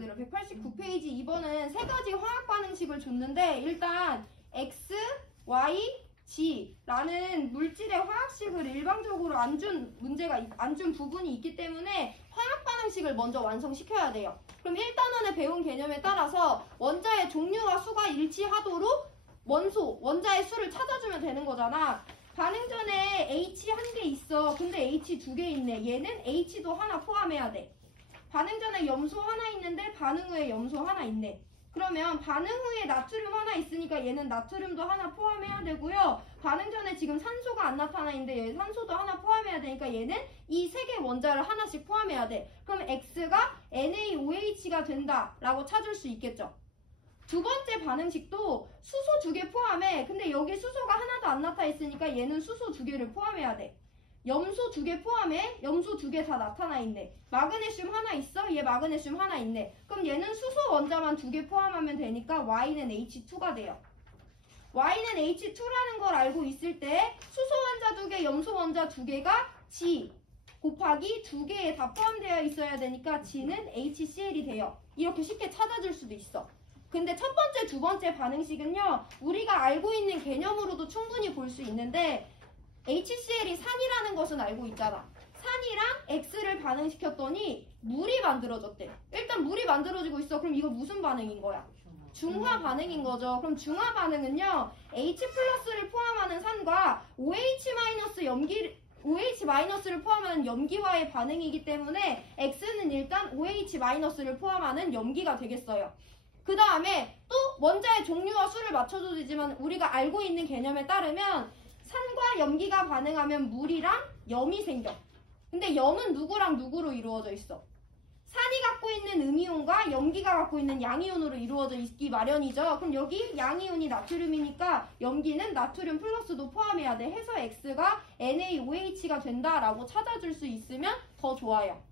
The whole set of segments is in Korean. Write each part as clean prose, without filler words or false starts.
얘들아 189페이지 2번은 세 가지 화학 반응식을 줬는데 일단 X, Y, G라는 물질의 화학식을 일방적으로 안 준 부분이 있기 때문에 화학 반응식을 먼저 완성시켜야 돼요. 그럼 1단원에 배운 개념에 따라서 원자의 종류와 수가 일치하도록 원자의 수를 찾아주면 되는 거잖아. 반응 전에 H 한 개 있어. 근데 H 두 개 있네. 얘는 H도 하나 포함해야 돼. 반응 전에 염소 하나 있는데 반응 후에 염소 하나 있네. 그러면 반응 후에 나트륨 하나 있으니까 얘는 나트륨도 하나 포함해야 되고요. 반응 전에 지금 산소가 안 나타나 있는데 얘 산소도 하나 포함해야 되니까 얘는 이 세 개 원자를 하나씩 포함해야 돼. 그럼 X가 NaOH가 된다라고 찾을 수 있겠죠. 두 번째 반응식도 수소 두 개 포함해. 근데 여기 수소가 하나도 안 나타 있으니까 얘는 수소 두 개를 포함해야 돼. 염소 두 개 포함해. 염소 두 개 다 나타나 있네. 마그네슘 하나 있어. 얘 마그네슘 하나 있네. 그럼 얘는 수소 원자만 두 개 포함하면 되니까 Y는 H2가 돼요. Y는 H2라는 걸 알고 있을 때 수소 원자 두 개, 염소 원자 두 개가 G 곱하기 두 개에 다 포함되어 있어야 되니까 G는 HCl이 돼요. 이렇게 쉽게 찾아줄 수도 있어. 근데 첫 번째, 두 번째 반응식은요. 우리가 알고 있는 개념으로도 충분히 볼 수 있는데 HCl이 산이라는 것은 알고 있잖아. 산이랑 X를 반응시켰더니 물이 만들어졌대. 일단 물이 만들어지고 있어. 그럼 이거 무슨 반응인 거야? 중화 반응인 거죠. 그럼 중화 반응은요. H 플러스를 포함하는 산과 OH 마이너스를 포함하는 염기와의 반응이기 때문에 X는 일단 OH 마이너스를 포함하는 염기가 되겠어요. 그 다음에 또 원자의 종류와 수를 맞춰도 되지만 우리가 알고 있는 개념에 따르면 산과 염기가 반응하면 물이랑 염이 생겨. 근데 염은 누구랑 누구로 이루어져 있어? 산이 갖고 있는 음이온과 염기가 갖고 있는 양이온으로 이루어져 있기 마련이죠. 그럼 여기 양이온이 나트륨이니까 염기는 나트륨 플러스도 포함해야 돼. 해서 X가 NaOH가 된다라고 찾아줄 수 있으면 더 좋아요.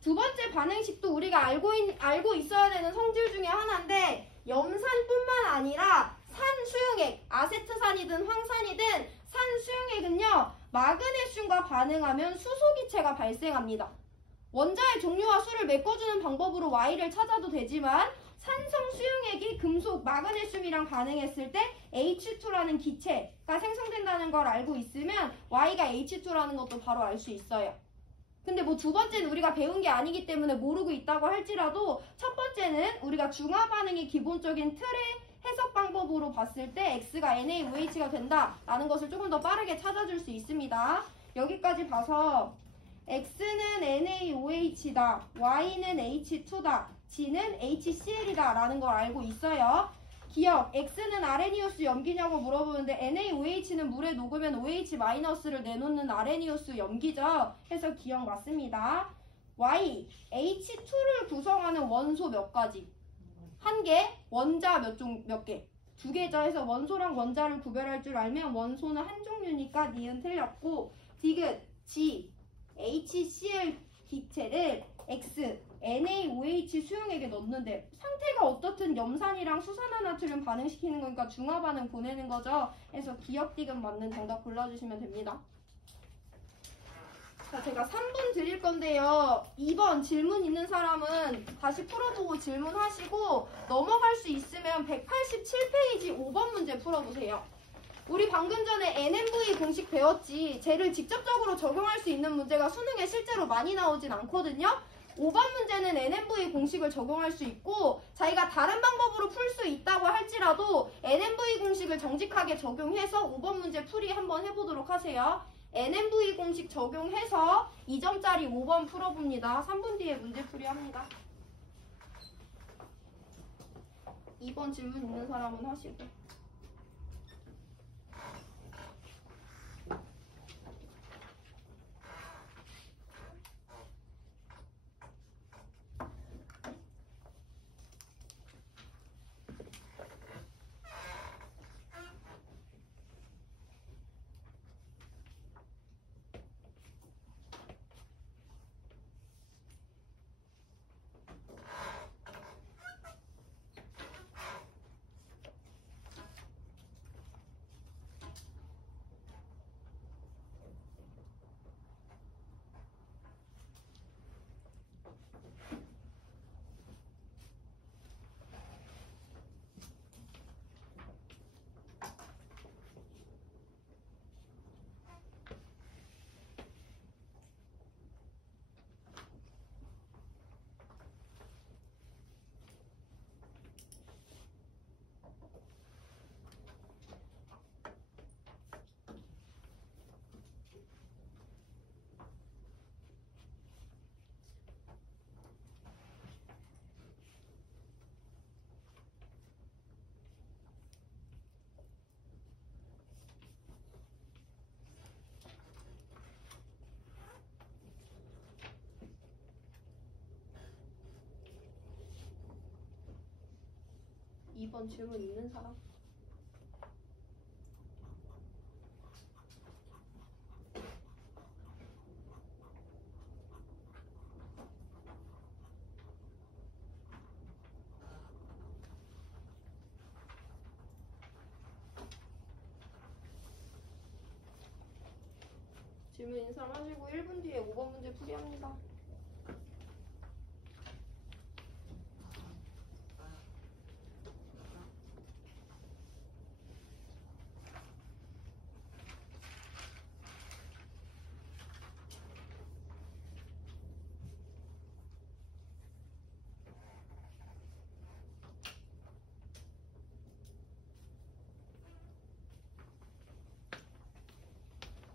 두 번째 반응식도 우리가 알고 있어야 되는 성질 중에 하나인데 염산뿐만 아니라 산 수용액, 아세트산이든 황산이든 산 수용액은요. 마그네슘과 반응하면 수소기체가 발생합니다. 원자의 종류와 수를 메꿔주는 방법으로 Y를 찾아도 되지만 산성 수용액이 금속 마그네슘이랑 반응했을 때 H2라는 기체가 생성된다는 걸 알고 있으면 Y가 H2라는 것도 바로 알 수 있어요. 근데 뭐 두 번째는 우리가 배운 게 아니기 때문에 모르고 있다고 할지라도 첫 번째는 우리가 중화 반응의 기본적인 틀의 해석 방법으로 봤을 때 X가 NaOH가 된다라는 것을 조금 더 빠르게 찾아줄 수 있습니다. 여기까지 봐서 X는 NaOH다, Y는 H2다, G는 HCl이다 라는 걸 알고 있어요. 기억, X는 아레니우스 염기냐고 물어보는데 NaOH는 물에 녹으면 OH-를 내놓는 아레니우스 염기죠. 해서 기억 맞습니다. Y, H2를 구성하는 원소 몇 가지? 한 개, 원자 몇 개? 두 개죠. 해서 원소랑 원자를 구별할 줄 알면 원소는 한 종류니까 니은 틀렸고 디귿, G, HCl 기체를 X, NaOH 수용액에 넣는데 상태가 어떻든 염산이랑 수산화나트륨 반응시키는 거니까 중화 반응 보내는 거죠. 그래서 기억 디귿 맞는 정답 골라주시면 됩니다. 자, 제가 3분 드릴 건데요. 2번 질문 있는 사람은 다시 풀어보고 질문하시고 넘어갈 수 있으면 187페이지 5번 문제 풀어보세요. 우리 방금 전에 NMV 공식 배웠지. 쟤를 직접적으로 적용할 수 있는 문제가 수능에 실제로 많이 나오진 않거든요. 5번 문제는 NMV 공식을 적용할 수 있고 자기가 다른 방법으로 풀 수 있다고 할지라도 NMV 공식을 정직하게 적용해서 5번 문제 풀이 한번 해보도록 하세요. NMV 공식 적용해서 2점짜리 5번 풀어봅니다. 3분 뒤에 문제 풀이합니다. 2번 질문 있는 사람은 하시고. 2번 질문 있는 사람? 질문 있는 사람 하시고 1분 뒤에 5번 문제 풀이합니다.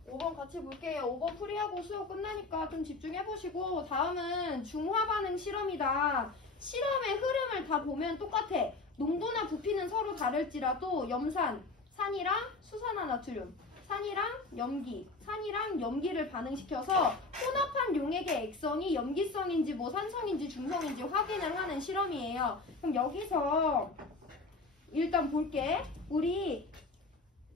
5번 같이 볼게요. 5번 풀이하고 수업 끝나니까 좀 집중해보시고 다음은 중화반응 실험이다. 실험의 흐름을 다 보면 똑같아. 농도나 부피는 서로 다를지라도 염산, 산이랑 수산화나트륨, 산이랑 염기, 산이랑 염기를 반응시켜서 혼합한 용액의 액성이 염기성인지 뭐 산성인지 중성인지 확인을 하는 실험이에요. 그럼 여기서 일단 볼게. 우리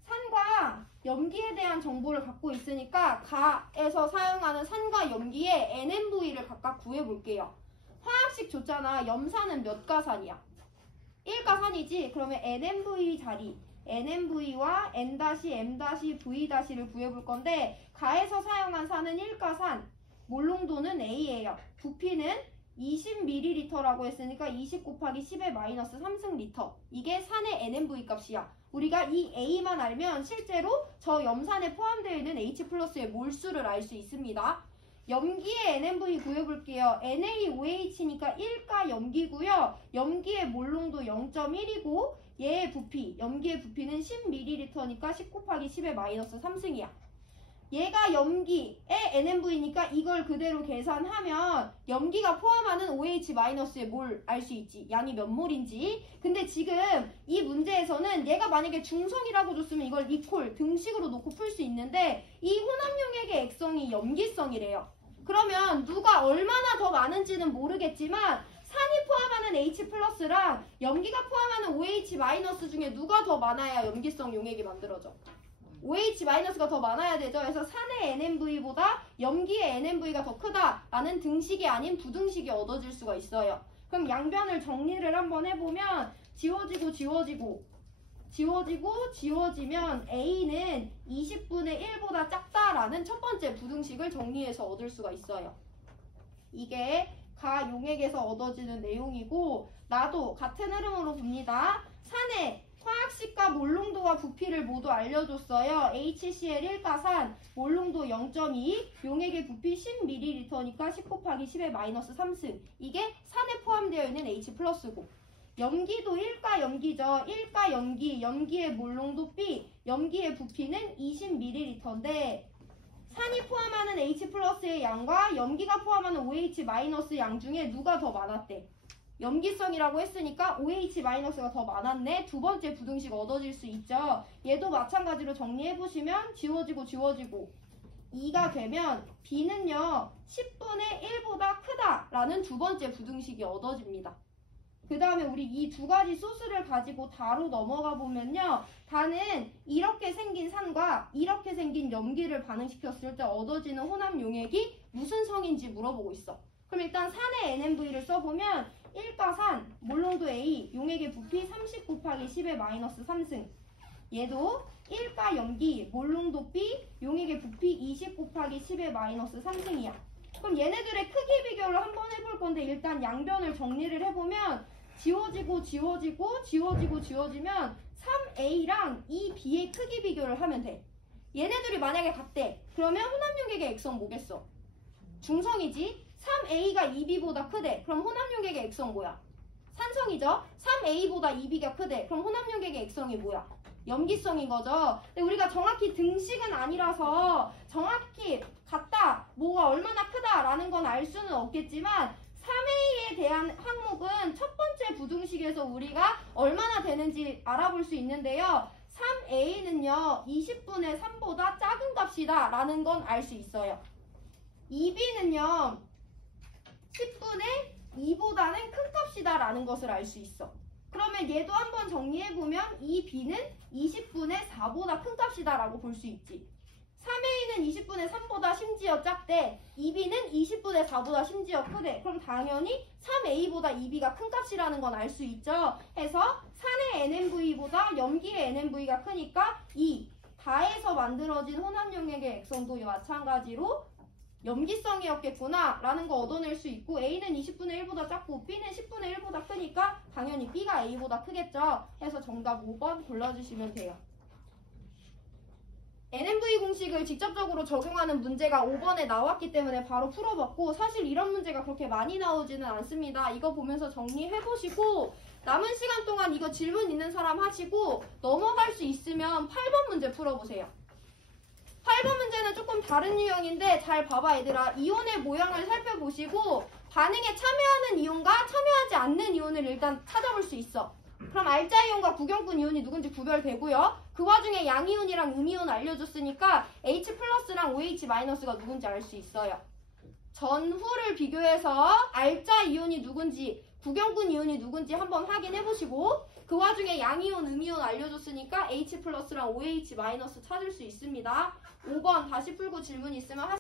산과 염기에 대한 정보를 갖고 있으니까 가에서 사용하는 산과 염기의 NMV를 각각 구해볼게요. 화학식 줬잖아. 염산은 몇 가산이야? 1가산이지. 그러면 NMV 자리 NMV와 N-M-V-를 구해볼 건데 가에서 사용한 산은 1가산, 몰농도는 A예요. 부피는 20ml라고 했으니까 20 곱하기 10의 마이너스 3승 리터. 이게 산의 NMV 값이야. 우리가 이 A만 알면 실제로 저 염산에 포함되어 있는 H+의 몰수를 알 수 있습니다. 염기의 NMV 구해볼게요. NaOH니까 1가 염기고요. 염기의 몰농도 0.1이고 얘의 부피, 염기의 부피는 10ml니까 10 곱하기 10의 마이너스 3승이야. 얘가 염기의 NMV니까 이걸 그대로 계산하면 염기가 포함하는 OH-의 몰 알 수 있지. 양이 몇 몰인지. 근데 지금 이 문제에서는 얘가 만약에 중성이라고 줬으면 이걸 이퀄 등식으로 놓고 풀 수 있는데 이 혼합용액의 액성이 염기성이래요. 그러면 누가 얼마나 더 많은지는 모르겠지만 산이 포함하는 H+랑 염기가 포함하는 OH- 중에 누가 더 많아야 염기성 용액이 만들어져? OH-가 더 많아야 되죠. 그래서 산의 NMV보다 염기의 NMV가 더 크다라는 등식이 아닌 부등식이 얻어질 수가 있어요. 그럼 양변을 정리를 한번 해보면 지워지면 A는 20분의 1보다 작다라는 첫 번째 부등식을 정리해서 얻을 수가 있어요. 이게 가 용액에서 얻어지는 내용이고 나도 같은 흐름으로 봅니다. 산의 화학식과 몰농도와 부피를 모두 알려줬어요. HCl 1가산, 몰농도 0.2, 용액의 부피 10ml니까 10 곱하기 10의 마이너스 3승. 이게 산에 포함되어 있는 H+고 염기도 1가 염기죠. 1가 염기, 염기의 몰농도 B, 염기의 부피는 20ml인데 산이 포함하는 H+의 양과 염기가 포함하는 OH- 양 중에 누가 더 많았대? 염기성이라고 했으니까 OH-가 더 많았네. 두 번째 부등식 얻어질 수 있죠. 얘도 마찬가지로 정리해보시면 지워지고 2가 되면 B는요 10분의 1보다 크다라는 두 번째 부등식이 얻어집니다. 그 다음에 우리 이 두 가지 소스를 가지고 다로 넘어가 보면요. 다는 이렇게 생긴 산과 이렇게 생긴 염기를 반응시켰을 때 얻어지는 혼합 용액이 무슨 성인지 물어보고 있어. 그럼 일단 산의 NMV를 써보면 1가산, 몰농도 A, 용액의 부피 30 곱하기 10의 마이너스 3승. 얘도 1가 염기, 몰농도 B, 용액의 부피 20 곱하기 10의 마이너스 3승이야. 그럼 얘네들의 크기 비교를 한번 해볼 건데 일단 양변을 정리를 해보면 지워지면 3A랑 2B의 크기 비교를 하면 돼. 얘네들이 만약에 같대. 그러면 혼합용액의 액성 뭐겠어? 중성이지. 3A가 2B보다 크대. 그럼 혼합용액의 액성 뭐야? 산성이죠. 3A보다 2B가 크대. 그럼 혼합용액의 액성이 뭐야? 염기성인 거죠. 근데 우리가 정확히 등식은 아니라서 정확히 같다, 뭐가 얼마나 크다라는 건 알 수는 없겠지만 3A에 대한 항목은 첫 번째 부등식에서 우리가 얼마나 되는지 알아볼 수 있는데요. 3A는요 20분의 3보다 작은 값이다 라는 건 알 수 있어요. 2B는요 10분의 2보다는 큰 값이다 라는 것을 알 수 있어. 그러면 얘도 한번 정리해보면 이 B는 20분의 4보다 큰 값이다라고 볼 수 있지. 3A는 20분의 3보다 심지어 작대, 2B는 20분의 4보다 심지어 크대. 그럼 당연히 3A보다 2B가 큰 값이라는 건 알 수 있죠. 해서 산의 NMV보다 염기의 NMV가 크니까 이 다에서 만들어진 혼합 용액의 액성도 마찬가지로 염기성이었겠구나 라는 거 얻어낼 수 있고, A는 20분의 1보다 작고 B는 10분의 1보다 크니까 당연히 B가 A보다 크겠죠. 해서 정답 5번 골라주시면 돼요. NMV 공식을 직접적으로 적용하는 문제가 5번에 나왔기 때문에 바로 풀어봤고, 사실 이런 문제가 그렇게 많이 나오지는 않습니다. 이거 보면서 정리해보시고 남은 시간 동안 이거 질문 있는 사람 하시고 넘어갈 수 있으면 8번 문제 풀어보세요. 8번 문제는 조금 다른 유형인데 잘 봐봐 얘들아. 이온의 모양을 살펴보시고 반응에 참여하는 이온과 참여하지 않는 이온을 일단 찾아볼 수 있어. 그럼 알자 이온과 구경꾼 이온이 누군지 구별되고요. 그 와중에 양이온이랑 음이온 알려줬으니까 H+랑 OH-가 누군지 알 수 있어요. 전후를 비교해서 알자 이온이 누군지 구경꾼 이온이 누군지 한번 확인해보시고, 그 와중에 양이온, 음이온 알려줬으니까 H+랑 OH- 찾을 수 있습니다. 5번 다시 풀고 질문 있으면 하시면